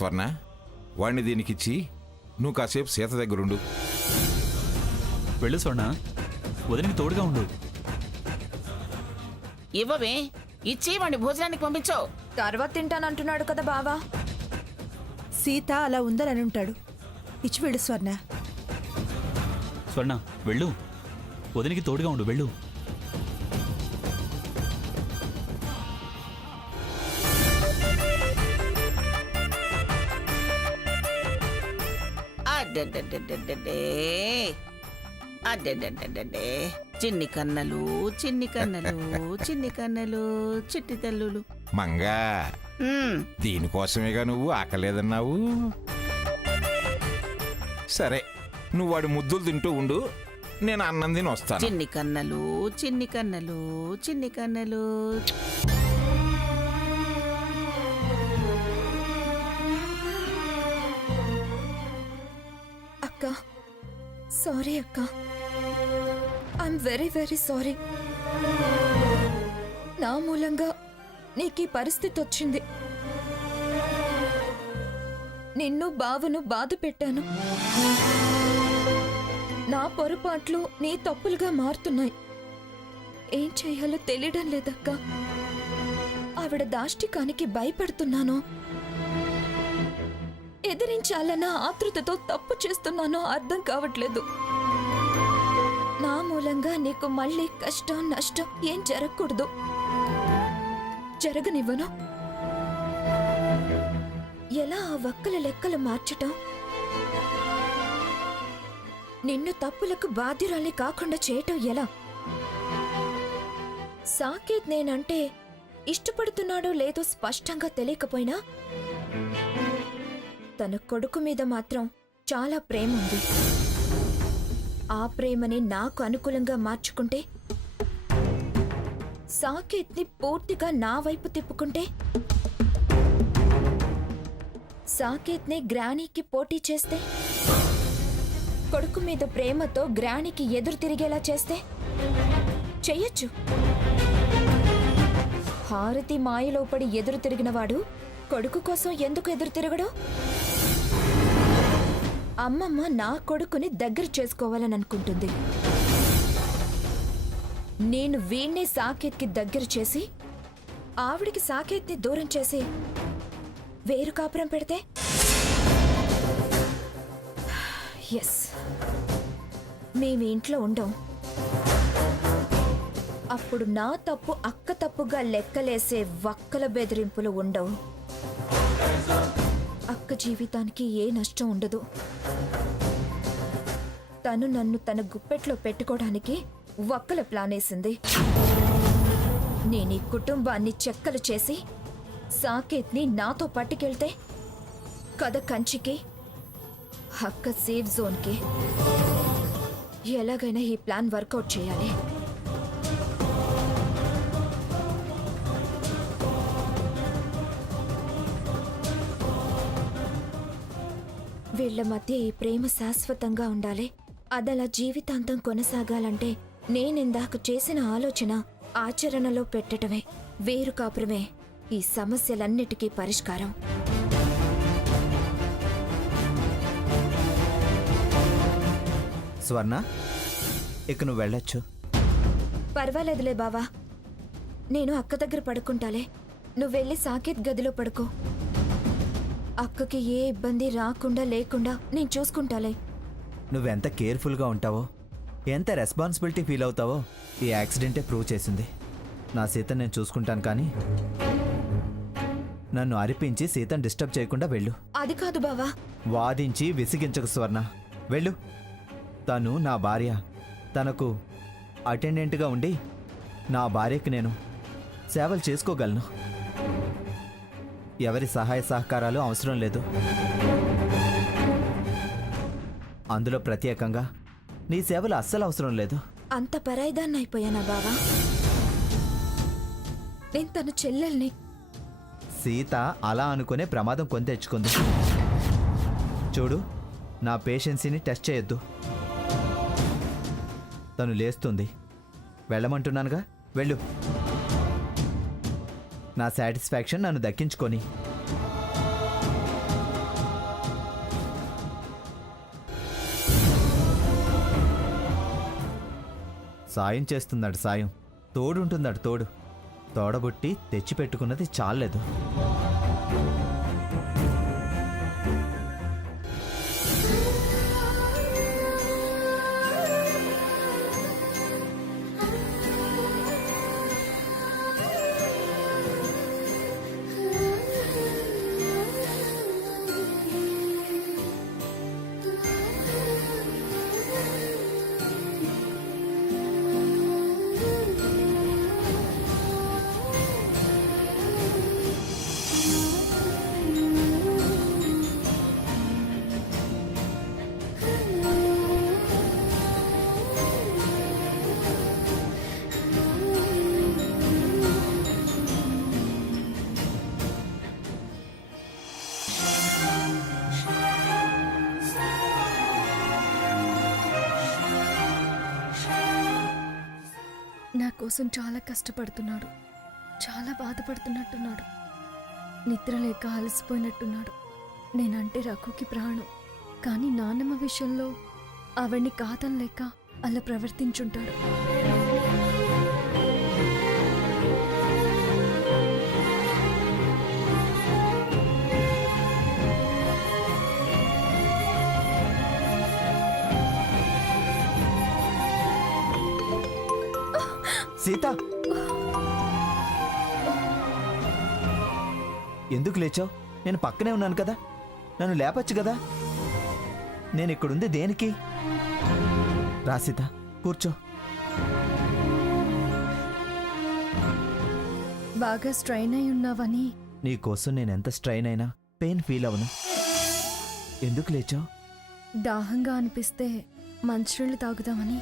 స్వర్ణ, వాణ్ణి దీనికిచ్చి నువ్వు కాసేపు సీత దగ్గరుండు. వెళ్ళు స్వర్ణ, వదిలికి తోడుగా ఉండు. ఇవ్వవే, ఇచ్చి వాడిని భోజనానికి పంపించో. తర్వాత తింటానంటున్నాడు కదా బావా. సీత అలా ఉందని ఉంటాడు. ఇచ్చి వెళ్ళు స్వర్ణ. స్వర్ణ వెళ్ళు, వదిలికి తోడుగా ఉండు, వెళ్ళు. అడ్డే చిన్ని కన్నలు, చిన్ని కన్నలు, చిన్ని కన్నలు, చిట్టి తల్లులు. మంగా, దీనికోసమేగా నువ్వు ఆకలేదన్నావు. సరే, నువ్వు వాడి ముద్దులు తింటూ ఉండు, నేను అన్నం తిని వస్తాను. చిన్ని కన్నలు, చిన్ని కన్నలు, చిన్ని కన్నలు. అక్క, సారీ అక్క, ఐఎమ్ వెరీ వెరీ సారీ. నా మూలంగా నీకీ పరిస్థితి వచ్చింది. నిన్ను బావను బాధ పెట్టాను. నా పొరపాట్లు నీ తప్పులుగా మారుతున్నాయి. ఏం చెయ్యాలో తెలియడం లేదక్క. ఆవిడ దాష్టికానికి భయపడుతున్నాను, ఎదిరించాలన్న ఆతృతతో తప్పు చేస్తున్నానో అర్థం కావట్లేదు. నా మూలంగా నీకు మళ్ళీ కష్టం నష్టం ఏం జరగకూడదు. జరగనివ్వను. ఎలా ఆ వక్కల లెక్కలు మార్చటం, నిన్ను తప్పులకు బాధ్యురాలి కాకుండా చేయటం ఎలా? సాకేత్ నేనంటే ఇష్టపడుతున్నాడో లేదో స్పష్టంగా తెలియకపోయినా తన కొడుకు మీద మాత్రం చాలా ప్రేమ ఉంది. ఆ ప్రేమని నాకు అనుకూలంగా మార్చుకుంటే, సాకేత్ని పూర్తిగా నా వైపు తిప్పుకుంటే, సాకేత్ని గ్రానీకి పోటీ చేస్తే, కొడుకు మీద ప్రేమతో గ్రానీకి ఎదురు తిరిగేలా చేస్తే చెయ్యొచ్చు. హారతి మాయలో పడి ఎదురు తిరిగినవాడు కొడుకు కోసం ఎందుకు ఎదురు తిరగడు? అమ్మమ్మ నా కొడుకుని దగ్గర చేసుకోవాలని అనుకుంటుంది. నేను వీణ్ణే సాకేత్కి దగ్గర చేసి ఆవిడికి సాకేత్ని దూరం చేసి వేరు కాపురం పెడితే, ఎస్, మేము ఇంట్లో ఉండం. అప్పుడు నా తప్పు అక్క తప్పుగా లెక్కలేసే వక్కల బెదిరింపులు ఉండవు. అక్క జీవితానికి ఏ నష్టం ఉండదు. తను నన్ను తన గుప్పెట్లో పెట్టుకోవడానికి వక్కల ప్లానేసింది. నేను ఈ కుటుంబాన్ని చెక్కలు చేసి సాకేత్ని నాతో పట్టుకెళ్తే కథ కంచికి, అక్క సేఫ్ జోన్కి. ఎలాగైనా ఈ ప్లాన్ వర్కౌట్ చేయాలి. వీళ్ల మధ్య ఈ ప్రేమ శాశ్వతంగా ఉండాలి. అదలా జీవితాంతం కొనసాగాలంటే నేనిందాక చేసిన ఆలోచన ఆచరణలో పెట్టటమే, వేరు కాపురమే ఈ సమస్యలన్నిటికీ పరిష్కారం. స్వర్ణ, ఇక నువ్వు వెళ్ళొచ్చు. పర్వాలేదులే బావా, నేను అక్క దగ్గర పడుకుంటాలే. నువ్వెళ్ళి సాకేత్ గదిలో పడుకో. అక్కకి ఏ ఇబ్బంది రాకుండా లేకుండా నేను చూసుకుంటాలే. నువ్వెంత కేర్ఫుల్గా ఉంటావో, ఎంత రెస్పాన్సిబిలిటీ ఫీల్ అవుతావో ఈ యాక్సిడెంటే ప్రూవ్ చేసింది. నా సీతను నేను చూసుకుంటాను, కానీ నన్ను అరిపించి సీతను డిస్టర్బ్ చేయకుండా వెళ్ళు. అది కాదు బావా. వాదించి విసిగించకు స్వర్ణ, వెళ్ళు. తను నా భార్య. తనకు అటెండెంట్గా ఉండి నా భార్యకి నేను సేవలు చేసుకోగలను. ఎవరి సహాయ సహకారాలు అవసరం లేదు. అందులో ప్రత్యేకంగా నీ సేవలు అస్సలు అవసరం లేదు. అంత పరాయిదాన్ని అయిపోయానా బావా? నేను తన చెల్లెల్ని. సీత అలా అనుకునే ప్రమాదం కొని తెచ్చుకుంది. చూడు, నా పేషెన్సీని టెస్ట్ చేయొద్దు. తను లేస్తుంది. వెళ్ళమంటున్నానుగా, వెళ్ళు. నా సాటిస్ఫాక్షన్ నన్ను దక్కించుకొని. సాయం చేస్తున్నాడు సాయం, తోడుంటున్నాడు తోడు. తోడబుట్టి తెచ్చిపెట్టుకున్నది చాలేదు. నా కోసం చాలా కష్టపడుతున్నాడు, చాలా బాధపడుతున్నట్టున్నాడు, నిద్ర లేక అలసిపోయినట్టున్నాడు. నేనంటే రఘుకి ప్రాణం, కానీ నాన్నమ్మ విషయంలో ఆవిడ్ని కాదనలేక అలా ప్రవర్తించుంటాడు. సీత, ఎందుకు లేచావు? నేను పక్కనే ఉన్నాను కదా, నన్ను లేపచ్చు కదా. నేను ఇక్కడుంది దేనికి? రా సీత, కూర్చో. బాగా స్ట్రైన్ అయి ఉన్నావని. నీకోసం నేను ఎంత స్ట్రైన్ అయినా పెయిన్ ఫీల్ అవను. ఎందుకు లేచావు? దాహంగా అనిపిస్తే మంచినీళ్ళు తాగుదామని.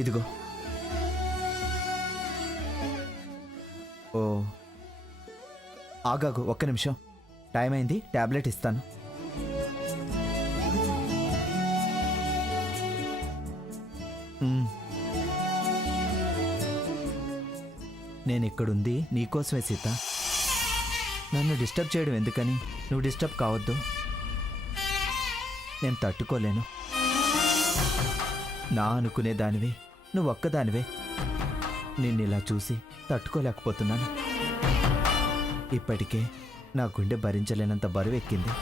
ఇదిగో. ఓ, ఆగాగు, ఒక్క నిమిషం. టైం అయింది, టాబ్లెట్ ఇస్తాను. నేను ఇక్కడుంది నీకోసమే సీత. నన్ను డిస్టర్బ్ చేయడం ఎందుకని? నువ్వు డిస్టర్బ్ కావద్దు. నేను తట్టుకోలేను. నా అనుకునే దానివే, నువ్వు ఒక్కదానివే. నిన్నిలా చూసి తట్టుకోలేకపోతున్నాను. ఇప్పటికే నా గుండె భరించలేనంత బరువు ఎక్కింది.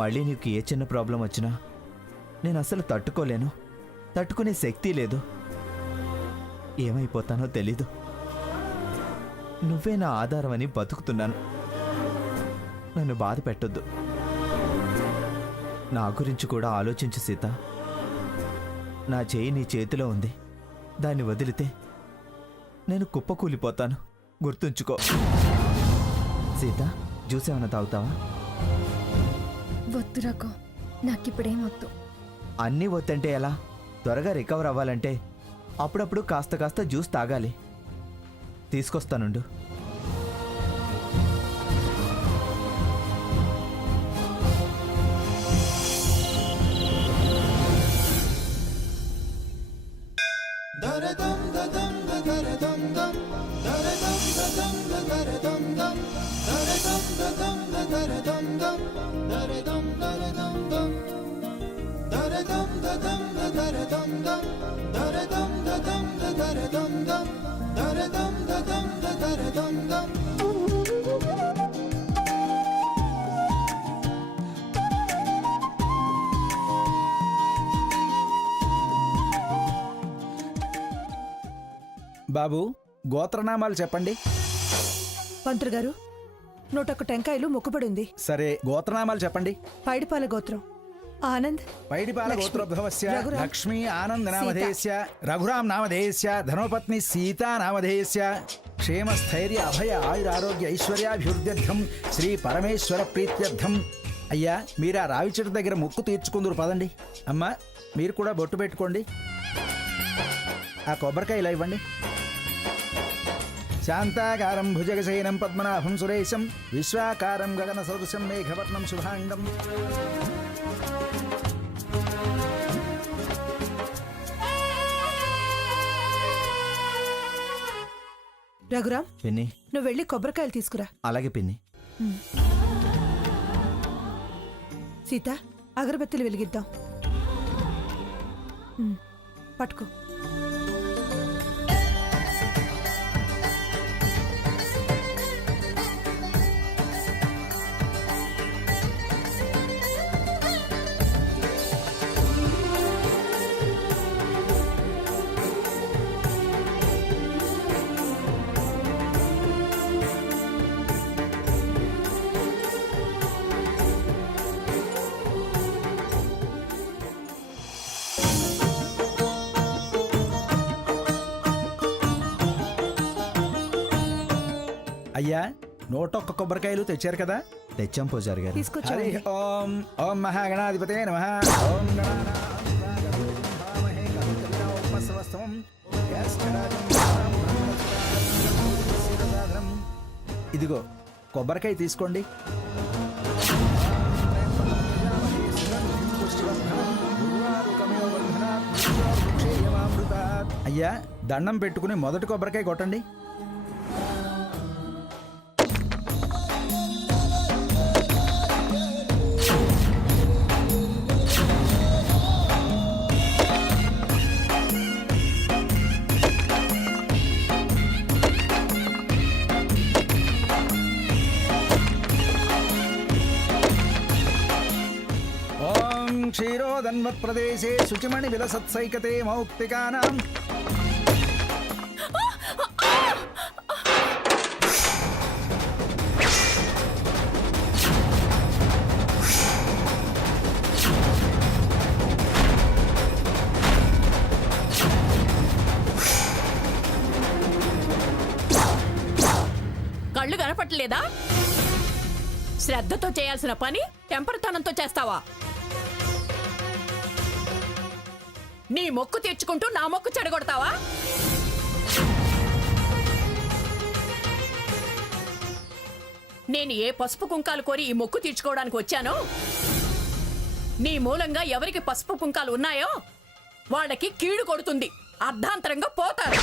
మళ్ళీ నీకు ఏ చిన్న ప్రాబ్లం వచ్చినా నేను అసలు తట్టుకోలేను. తట్టుకునే శక్తి లేదు. ఏమైపోతానో తెలీదు. నువ్వే నా ఆధారం అని బతుకుతున్నాను. నన్ను బాధ పెట్టొద్దు. నా గురించి కూడా ఆలోచించు సీత. నా చేయి నీ చేతిలో ఉంది. దాన్ని వదిలితే నేను కుప్పకూలిపోతాను. గుర్తుంచుకో. సీత, జ్యూస్ ఏమైనా తాగుతావా? వద్దు రఘు, నాకిప్పుడేం వద్దు. అన్నీ వద్దంటే ఎలా? త్వరగా రికవర్ అవ్వాలంటే అప్పుడప్పుడు కాస్త కాస్త జ్యూస్ తాగాలి. తీసుకొస్తానుండు. బాబు, గోత్రనామాలు చెప్పండి. పంతులు గారు, 101 టెంకాయలు మొక్కుబడింది. సరే, గోత్రనామాలు చెప్పండి. పైడిపాల గోత్రం ఆనంద్, పైడిపాల లక్ష్మి, గోత్రోద్భవస్య రఘురామ్, లక్ష్మీ ఆనంద్ నామధేయస్య రఘురామ్ నామధేయస్య ధర్మపత్ని సీతా నామధేయస్య క్షేమస్థైర్య అభయ ఆయురారోగ్య ఐశ్వర్యాభివృద్ధ్యర్థం శ్రీ పరమేశ్వర ప్రీత్యర్థం. అయ్యా, మీరు ఆ రావి చెట్టు దగ్గర మొక్కు తీర్చుకుందరు పదండి. అమ్మా, మీరు కూడా బొట్టు పెట్టుకోండి. ఆ కొబ్బరికాయ ఇలా ఇవ్వండి. శాంతాకారం భుజగశయనం పద్మనాభం సురేశం విశ్వాకారం గగన సదృశం మేఘవర్ణం శుభాంగం. రఘురామ్, పిన్ని. నువ్వు వెళ్ళి కొబ్బరికాయలు తీసుకురా. అలాగే పిన్ని. సీత, అగరబత్తులు వెలిగిద్దాం. పట్టుకో. అయ్యా 101 కొబ్బరికాయలు తెచ్చారు కదా. తెచ్చాం పూజారి గారు. తీసుకొచ్చావు. హరి ఓం ఓం మహాగణాధిపతే నమః. ఓం గణానామహే కవికవినామోపమస్రవస్తమం. ఇదిగో కొబ్బరికాయ తీసుకోండి. అయ్యా దండం పెట్టుకుని మొదటి కొబ్బరికాయ కొట్టండి. క్షీరోదన్వత్ప్రదేశే శుచిమణి విలసత్సైకతే మౌక్తికానాం. కళ్ళు కనపట్టలేదా? శ్రద్ధతో చేయాల్సిన పని టెంపర్తనంతో చేస్తావా? నీ మొక్కు తీర్చుకుంటూ నా మొక్కు చెడగొడతావా? నేను ఏ పసుపు కుంకాలు కోరి ఈ మొక్కు తీర్చుకోవడానికి వచ్చానో, నీ మూలంగా ఎవరికి పసుపు కుంకాలు ఉన్నాయో వాళ్ళకి కీడు కొడుతుంది, అర్ధాంతరంగా పోతారు.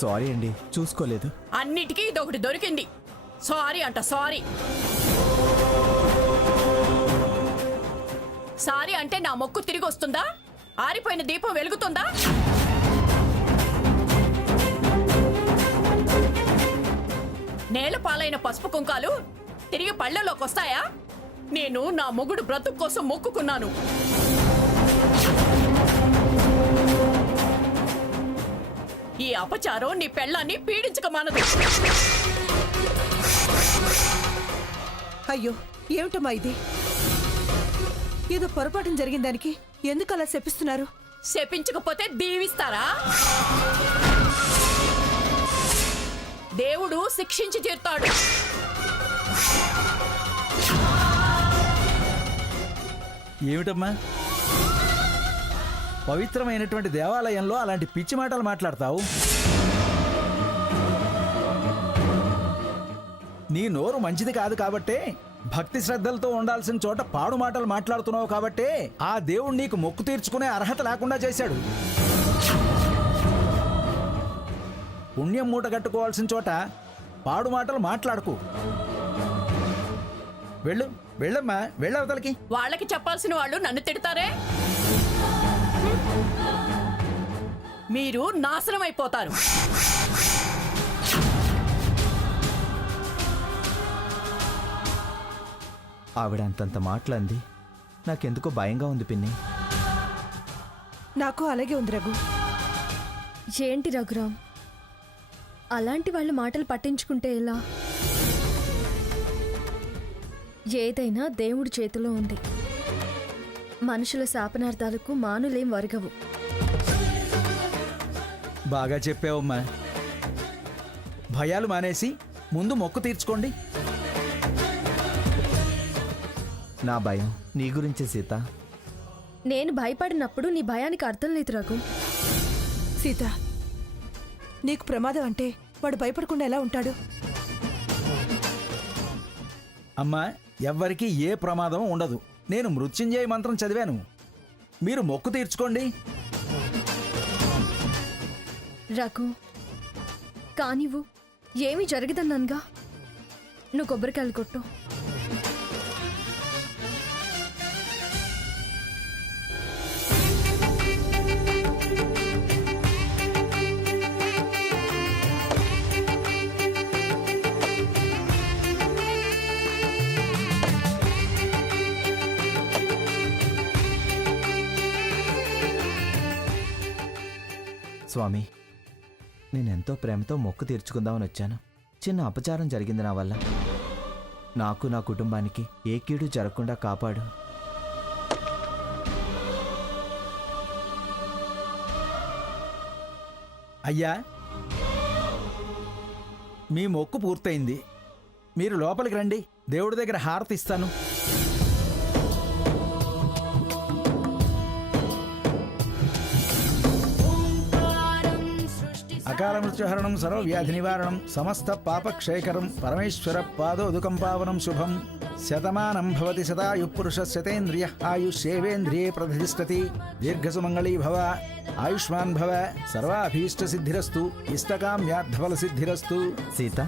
సారీ అండి, చూసుకోలేదు. అన్నిటికీ ఇదొకటి దొరికింది. సారీ అంట సారీ. సారీ అంటే నా మొక్కు తిరిగి వస్తుందా? ఆరిపోయిన దీపం వెలుగుతుందా? నేల పాలైన పసుపు కుంకాలు తిరిగి పళ్ళలోకి వస్తాయా? నేను నా మొగుడు బ్రతుకు కోసం మొక్కుకున్నాను. ఈ అపచారం నీ పెళ్ళాన్ని పీడించక మానదు. అయ్యో ఏమిటమ్మా ఇది? ఏదో పొరపాటున జరిగిన దానికి ఎందుకు అలా శపిస్తున్నారు? శపించకపోతే దీవిస్తారా? దేవుడు శిక్షించి తీరుతాడు. ఏమిటమ్మా పవిత్రమైనటువంటి దేవాలయంలో అలాంటి పిచ్చి మాటలు మాట్లాడతావు? నీ నోరు మంచిది కాదు కాబట్టే, భక్తి శ్రద్ధలతో ఉండాల్సిన చోట పాడు మాటలు మాట్లాడుతున్నావు కాబట్టే ఆ దేవుడు నీకు మొక్కు తీర్చుకునే అర్హత లేకుండా చేశాడు. పుణ్యం మూట కట్టుకోవాల్సిన చోట పాడు మాటలు మాట్లాడుకు. వెళ్ళమ్మా, వెళ్ళవతలకి. వాళ్ళకి చెప్పాల్సిన వాళ్ళు నన్ను తిడతారే? మీరు నాశనం అయిపోతారు. ఆవిడ అంతంత మాటలంది. నాకెందుకో భయంగా ఉంది పిన్ని. నాకు అలాగే ఉంది రఘు. ఏంటి రఘురామ్, అలాంటి వాళ్ళ మాటలు పట్టించుకుంటే ఎలా? ఏదైనా దేవుడి చేతిలో ఉంది. మనుషుల శాపనార్థాలకు మానులేం వరగవు. బాగా చెప్పావమ్మా. భయాలు మానేసి ముందు మొక్కు తీర్చుకోండి. నా భయం నీ గురించే సీత. నేను భయపడినప్పుడు నీ భయానికి అర్థం లేదు రఘు. సీత, నీకు ప్రమాదం అంటే వాడు భయపడకుండా ఎలా ఉంటాడు? అమ్మా, ఎవ్వరికీ ఏ ప్రమాదం ఉండదు. నేను మృత్యుంజయ మంత్రం చదివాను. మీరు మొక్కు తీర్చుకోండి. రఘు కానివ్వు, ఏమీ జరగదన్నానుగా. నువ్వు కొబ్బరికాయలు కొట్టు. స్వామి, నేనెంతో ప్రేమతో మొక్కు తీర్చుకుందామని వచ్చాను. చిన్న అపచారం జరిగింది నా వల్ల. నాకు నా కుటుంబానికి ఏ కీడు జరగకుండా కాపాడు. అయ్యా, మీ మొక్కు పూర్తయింది. మీరు లోపలికి రండి. దేవుడి దగ్గర హారతి ఇస్తాను. అకాల మృత్యుహరణం, సర్వవ్యాధి నివారణం, సమస్త పాపక్షయకరం, పరమేశ్వర పాదోదుకం పావనం శుభం. శతమానం భవతి శతాయు పురుష శతేంద్రియ ఆయుష్యేవేంద్రియే ప్రతిష్టతి. దీర్ఘసుమంగళీ భవ, ఆయుష్మాన్ భవ, సర్వాభీష్ట సిద్ధిరస్తు, ఇష్టకామ్యార్థఫల సిద్ధిరస్తు. సీత,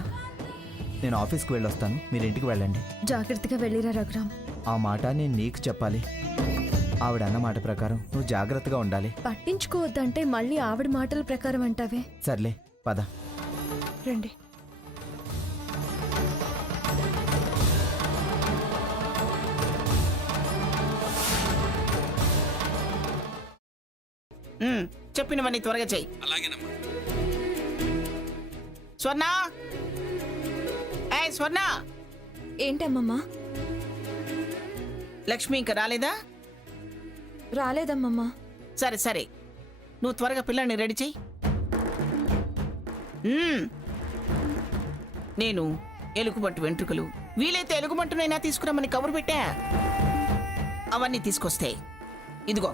నేను ఆఫీస్కి వెళ్ళొస్తాను, మీరు ఇంటికి వెళ్ళండి. జాగ్రత్తగా వెళ్ళిరా రఘురాం. ఆ మాట నేను నీకు చెప్పాలి. ఆవిడ అన్న మాట ప్రకారం నువ్వు జాగ్రత్తగా ఉండాలి. పట్టించుకోవద్దంటే మళ్ళీ ఆవిడ మాటల ప్రకారం అంటావే. సర్లే, పద. రండి. చెప్పినవన్నీ త్వరగా చెయ్యి. స్వర్ణ, స్వర్ణ, ఏంటమ్మమ్మా? లక్ష్మి ఇంకా రాలేదా? రాలేదమ్మమ్మా. సరే సరే, నువ్వు త్వరగా పిల్లల్ని రెడీ చెయ్యి. నేను ఎలుగుబంటు వెంట్రుకలు, వీలైతే ఎలుగుబంటునైనా తీసుకురమ్మని కబురు పెట్టా. అవన్నీ తీసుకొస్తే ఇదిగో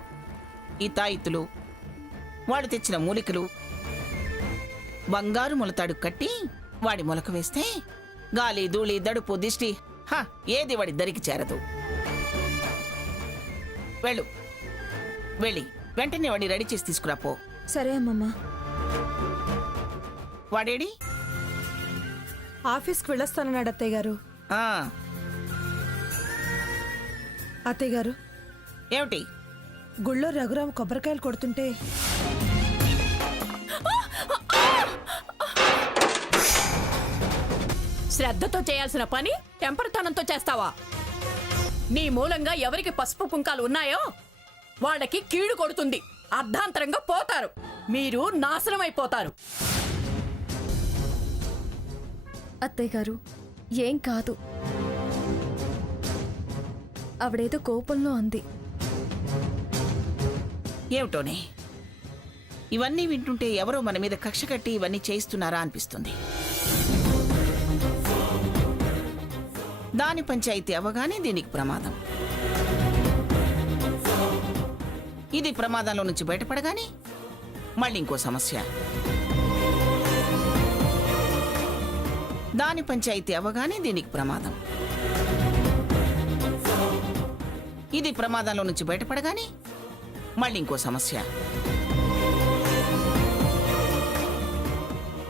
ఈ తాయిత్తులు, వాడు తెచ్చిన మూలికలు, బంగారు మొలతాడు కట్టి వాడి మొలక వేస్తే గాలి ధూళి దడుపు దిష్టి ఏది వాడి దరికి చేరదు. వెళ్ళు, వెళ్ళి వెంటనే వాడిని రెడీ చేసి తీసుకురాపో. సరే అమ్మమ్మా. వాడేడి? ఆఫీస్కి వెళ్ళొస్తానన్నాడు అత్తయ్య గారు. అత్తయ్య గారు, ఏమిటి? గుళ్ళో రఘురామ్ కొబ్బరికాయలు కొడుతుంటే శ్రద్ధతో చేయాల్సిన పని టెంపర్తనంతో చేస్తావా? నీ మూలంగా ఎవరికి పసుపు కుంకాలు ఉన్నాయో వాళ్ళకి కీడు కొడుతుంది. అర్ధాంతరంగా పోతారు. మీరు నాశనం అయిపోతారు. అత్తయ్య గారు, ఏం కాదు. ఆవిడేదో కోపంలో అంది. ఏమిటోనే, ఇవన్నీ వింటుంటే ఎవరో మన మీద కక్ష కట్టి ఇవన్నీ చేయిస్తున్నారా అనిపిస్తుంది. దాని పంచాయితీ అవగానే దీనికి ప్రమాదం. ఇది ప్రమాదంలో నుంచి బయటపడగానే మళ్ళీ ఇంకో సమస్య. దాని పంచాయితీ అవగానే దీనికి ప్రమాదం. ఇది ప్రమాదంలో నుంచి బయటపడగానే మళ్ళీ ఇంకో సమస్య.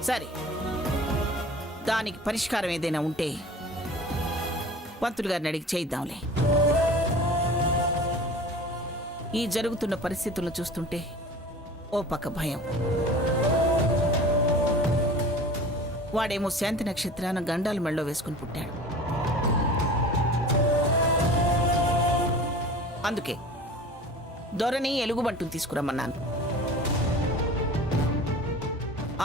సరే, దానికి పరిష్కారం ఏదైనా ఉంటే పంతులు గారిని అడిగి చేయిద్దాంలే. ఈ జరుగుతున్న పరిస్థితులను చూస్తుంటే ఓ పక్క భయం. వాడేమో శాంతి నక్షత్రాన గండాలు మెళ్ళో వేసుకుని పుట్టాడు. అందుకే దొరని ఎలుగుబంటును తీసుకురమ్మన్నాను.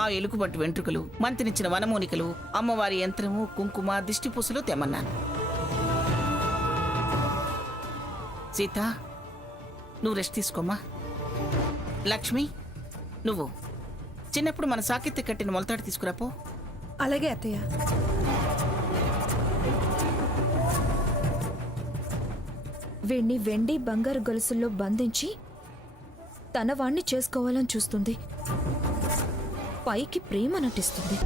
ఆ ఎలుగుబంటు వెంట్రుకలు, మంత్రినిచ్చిన వనమూనికలు, అమ్మవారి యంత్రము, కుంకుమ, దిష్టిపూసలు తెమ్మన్నాను. సీత, నువ్వు రెస్ట్ తీసుకోమ్మా. లక్ష్మి, నువ్వు చిన్నప్పుడు మన సాకెత్తి కట్టిన మొలతాడు తీసుకురాపో. అలాగే అత్తయ్య. వీణ్ణి వెండి బంగారు గొలుసుల్లో బంధించి తన వాణ్ణి చేసుకోవాలని చూస్తుంది. పైకి ప్రేమ నటిస్తుంది.